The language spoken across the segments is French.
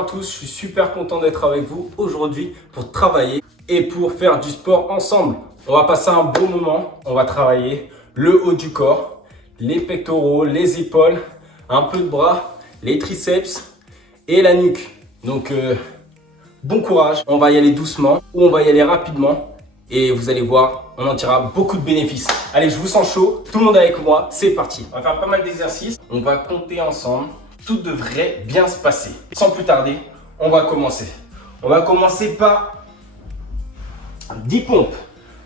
à tous, je suis super content d'être avec vous aujourd'hui pour travailler et pour faire du sport ensemble. On va passer un bon moment, on va travailler le haut du corps, les pectoraux, les épaules, un peu de bras, les triceps et la nuque. Donc bon courage, on va y aller doucement ou on va y aller rapidement et vous allez voir, on en tirera beaucoup de bénéfices. Allez, je vous sens chaud, tout le monde est avec moi, c'est parti. On va faire pas mal d'exercices, on va compter ensemble. Tout devrait bien se passer. Sans plus tarder, on va commencer. On va commencer par 10 pompes.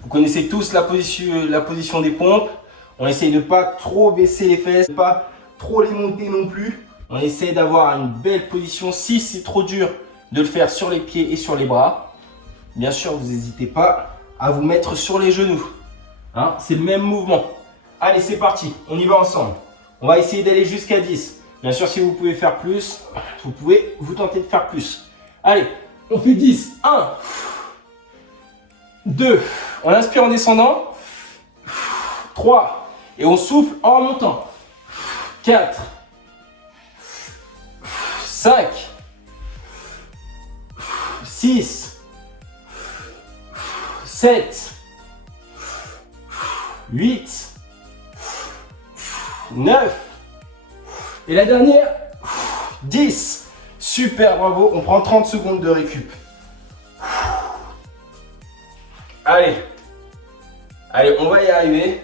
Vous connaissez tous la position des pompes. On essaye de ne pas trop baisser les fesses, de pas trop les monter non plus. On essaye d'avoir une belle position. Si c'est trop dur, de le faire sur les pieds et sur les bras. Bien sûr, vous n'hésitez pas à vous mettre sur les genoux. Hein, c'est le même mouvement. Allez, c'est parti. On y va ensemble. On va essayer d'aller jusqu'à 10. Bien sûr, si vous pouvez faire plus, vous pouvez vous tenter de faire plus. Allez, on fait 10. 1, 2, on inspire en descendant. 3, et on souffle en montant. 4, 5, 6, 7, 8, 9, et la dernière, 10. Super, bravo. On prend 30 secondes de récup. Allez, on va y arriver.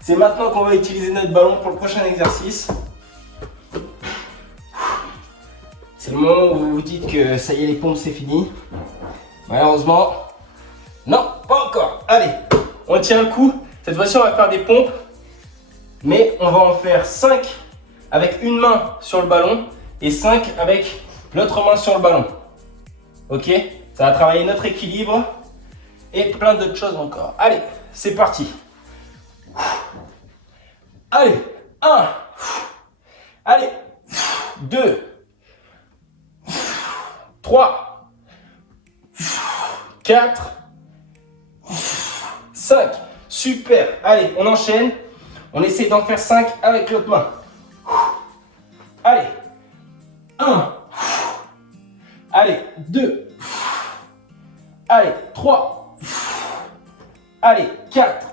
C'est maintenant qu'on va utiliser notre ballon pour le prochain exercice. C'est le moment où vous vous dites que ça y est, les pompes, c'est fini. Malheureusement, non, pas encore. Allez, on tient le coup. Cette fois-ci, on va faire des pompes. Mais on va en faire 5 avec une main sur le ballon et 5 avec l'autre main sur le ballon. Ok? Ça va travailler notre équilibre et plein d'autres choses encore. Allez, c'est parti. Allez, 1. Allez, 2. 3. 4. 5. Super. Allez, on enchaîne. On essaie d'en faire 5 avec l'autre main. Allez. 1. Allez, 2. Allez, 3. Allez, 4.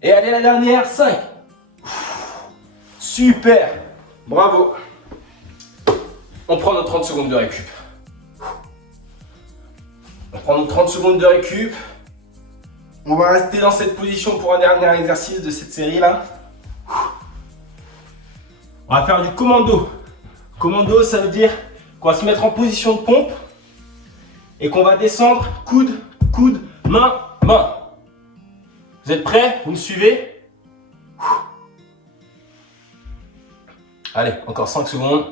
Et allez, la dernière, 5. Super. Bravo. On prend nos 30 secondes de récup. On prend nos 30 secondes de récup. On va rester dans cette position pour un dernier exercice de cette série-là. On va faire du commando. Commando, ça veut dire qu'on va se mettre en position de pompe et qu'on va descendre coude, coude, main, main. Vous êtes prêts? Vous me suivez? Allez, encore 5 secondes.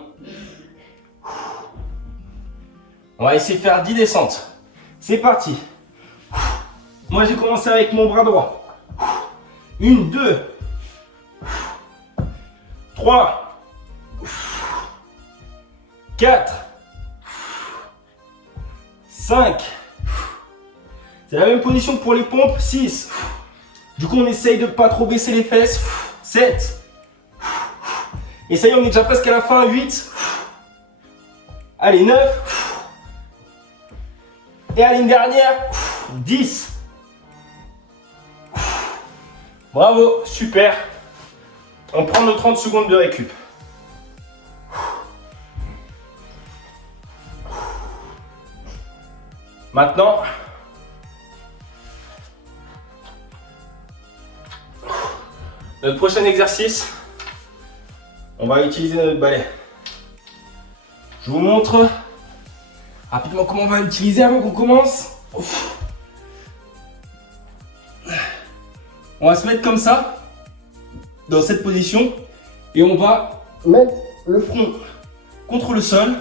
On va essayer de faire 10 descentes. C'est parti. Moi, j'ai commencé avec mon bras droit. 1, 2, 3, 4, 5. C'est la même position que pour les pompes. 6. Du coup, on essaye de ne pas trop baisser les fesses. 7. Et ça y est, on est déjà presque à la fin. 8. Allez, 9. Et allez, une dernière. 10. Bravo, super. On prend nos 30 secondes de récup. Maintenant, notre prochain exercice, on va utiliser notre balai. Je vous montre rapidement comment on va l'utiliser avant qu'on commence. On va se mettre comme ça, dans cette position, et on va mettre le front contre le sol,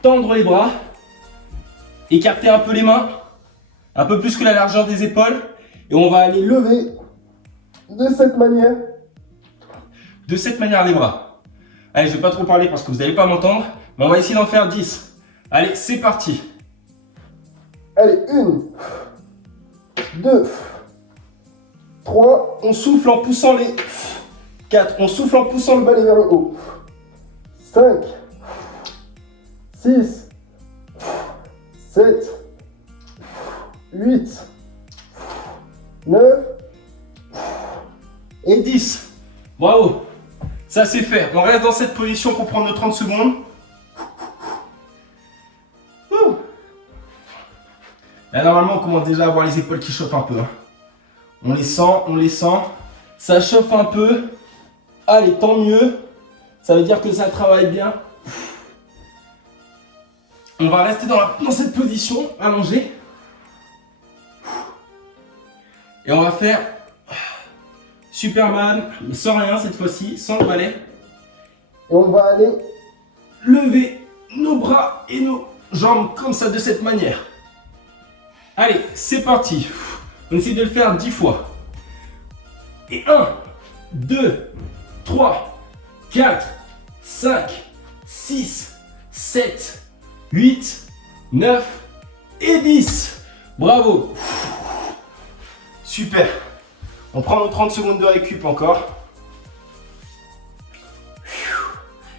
tendre les bras, écarter un peu les mains, un peu plus que la largeur des épaules, et on va aller lever de cette manière les bras. Allez, je ne vais pas trop parler parce que vous n'allez pas m'entendre, mais on va essayer d'en faire 10. Allez, c'est parti. Allez, 1, 2, 3, on souffle en poussant les 4, on souffle en poussant le balai vers le haut. 5, 6, 7, 8, 9 et 10. Bravo. Ça c'est fait. On reste dans cette position pour prendre nos 30 secondes. Ouh. Là, normalement, on commence déjà à avoir les épaules qui chauffent un peu. On les sent, on les sent. Ça chauffe un peu. Allez, tant mieux. Ça veut dire que ça travaille bien. On va rester dans cette position, allongée. Et on va faire Superman, mais sans rien cette fois-ci, sans le balai. Et on va aller Lever nos bras et nos jambes comme ça, de cette manière. Allez, c'est parti. On essaie de le faire 10 fois. Et 1, 2, 3, 4, 5, 6, 7, 8, 9 et 10. Bravo. Super. On prend nos 30 secondes de récup encore.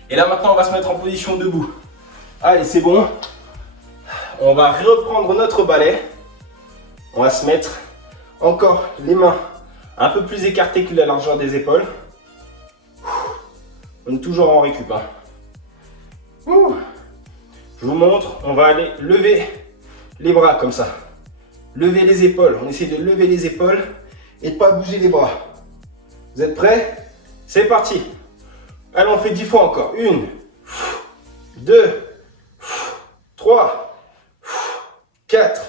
Et là maintenant on va se mettre en position debout. Allez, c'est bon. On va reprendre notre balai. On va se mettre encore les mains un peu plus écartées que la largeur des épaules. On est toujours en récup. Hein. Je vous montre, on va aller lever les bras comme ça. Lever les épaules. On essaie de lever les épaules et de ne pas bouger les bras. Vous êtes prêts? C'est parti. Allez, on fait 10 fois encore. 1, 2, 3, 4,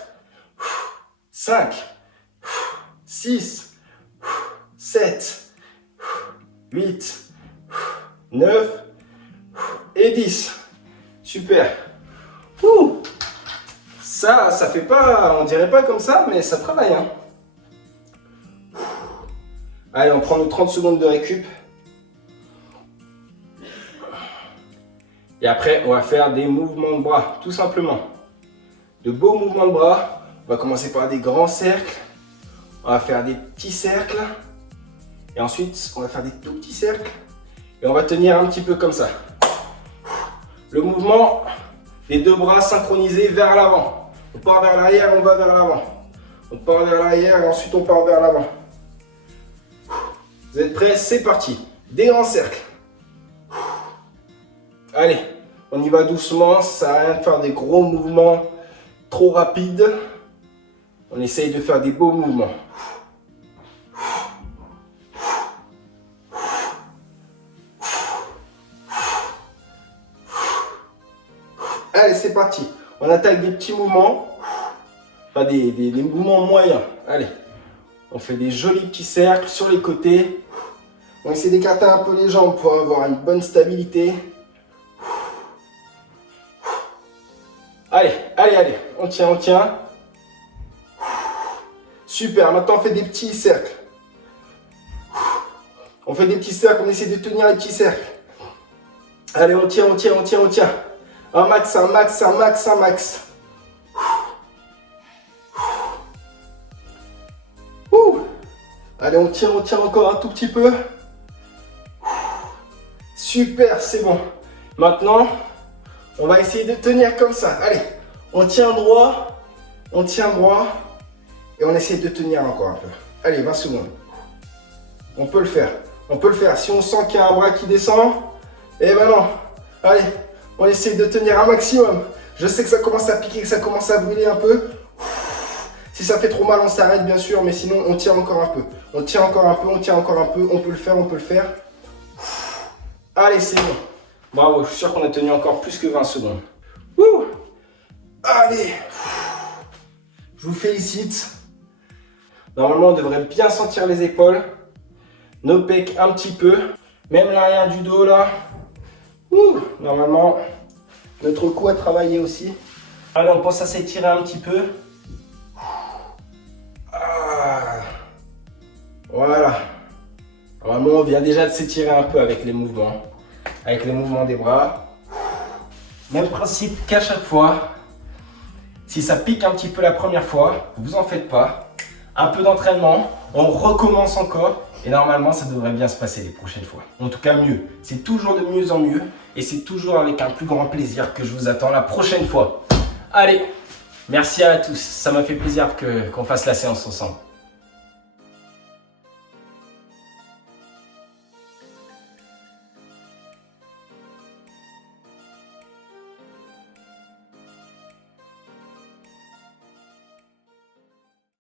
5, 6, 7, 8, 9 et 10. Super. Ça fait pas, on dirait pas comme ça, mais ça travaille. Hein. Allez, on prend nos 30 secondes de récup. Et après, on va faire des mouvements de bras, tout simplement. De beaux mouvements de bras. On va commencer par des grands cercles. On va faire des petits cercles. Et ensuite, on va faire des tout petits cercles. Et on va tenir un petit peu comme ça. Le mouvement, les deux bras synchronisés vers l'avant. On part vers l'arrière, on va vers l'avant. On part vers l'arrière et ensuite on part vers l'avant. Vous êtes prêts? C'est parti. Des grands cercles. Allez, on y va doucement. Ça sert à rien de faire des gros mouvements trop rapides. On essaye de faire des beaux mouvements. Allez, c'est parti. On attaque des petits mouvements. Enfin, des mouvements moyens. Allez. On fait des jolis petits cercles sur les côtés. On essaie d'écarter un peu les jambes pour avoir une bonne stabilité. Allez, allez, allez. On tient, on tient. Super. Maintenant, on fait des petits cercles. On fait des petits cercles. On essaie de tenir les petits cercles. Allez, on tient, on tient, on tient, on tient. Un max, un max, un max, un max. Allez, on tient encore un tout petit peu. Super, c'est bon. Maintenant, on va essayer de tenir comme ça. Allez, on tient droit, et on essaie de tenir encore un peu. Allez, 20 secondes. On peut le faire, on peut le faire. Si on sent qu'il y a un bras qui descend, eh ben non. Allez, on essaie de tenir un maximum. Je sais que ça commence à piquer, que ça commence à brûler un peu. Si ça fait trop mal, on s'arrête bien sûr, mais sinon on tient encore un peu. On tient encore un peu, on tient encore un peu. On peut le faire, on peut le faire. Allez, c'est bon. Bravo, je suis sûr qu'on a tenu encore plus que 20 secondes. Allez. Je vous félicite. Normalement, on devrait bien sentir les épaules. Nos pecs un petit peu. Même l'arrière du dos là. Normalement, notre cou a travaillé aussi. Allez, on pense à s'étirer un petit peu. Voilà. Normalement, on vient déjà de s'étirer un peu avec les mouvements. Avec les mouvements des bras. Même principe qu'à chaque fois. Si ça pique un petit peu la première fois, vous en faites pas. Un peu d'entraînement, On recommence encore et normalement ça devrait bien se passer les prochaines fois. En tout cas mieux. C'est toujours de mieux en mieux et c'est toujours avec un plus grand plaisir que je vous attends la prochaine fois. Allez, merci à tous. Ça m'a fait plaisir qu'on fasse la séance ensemble.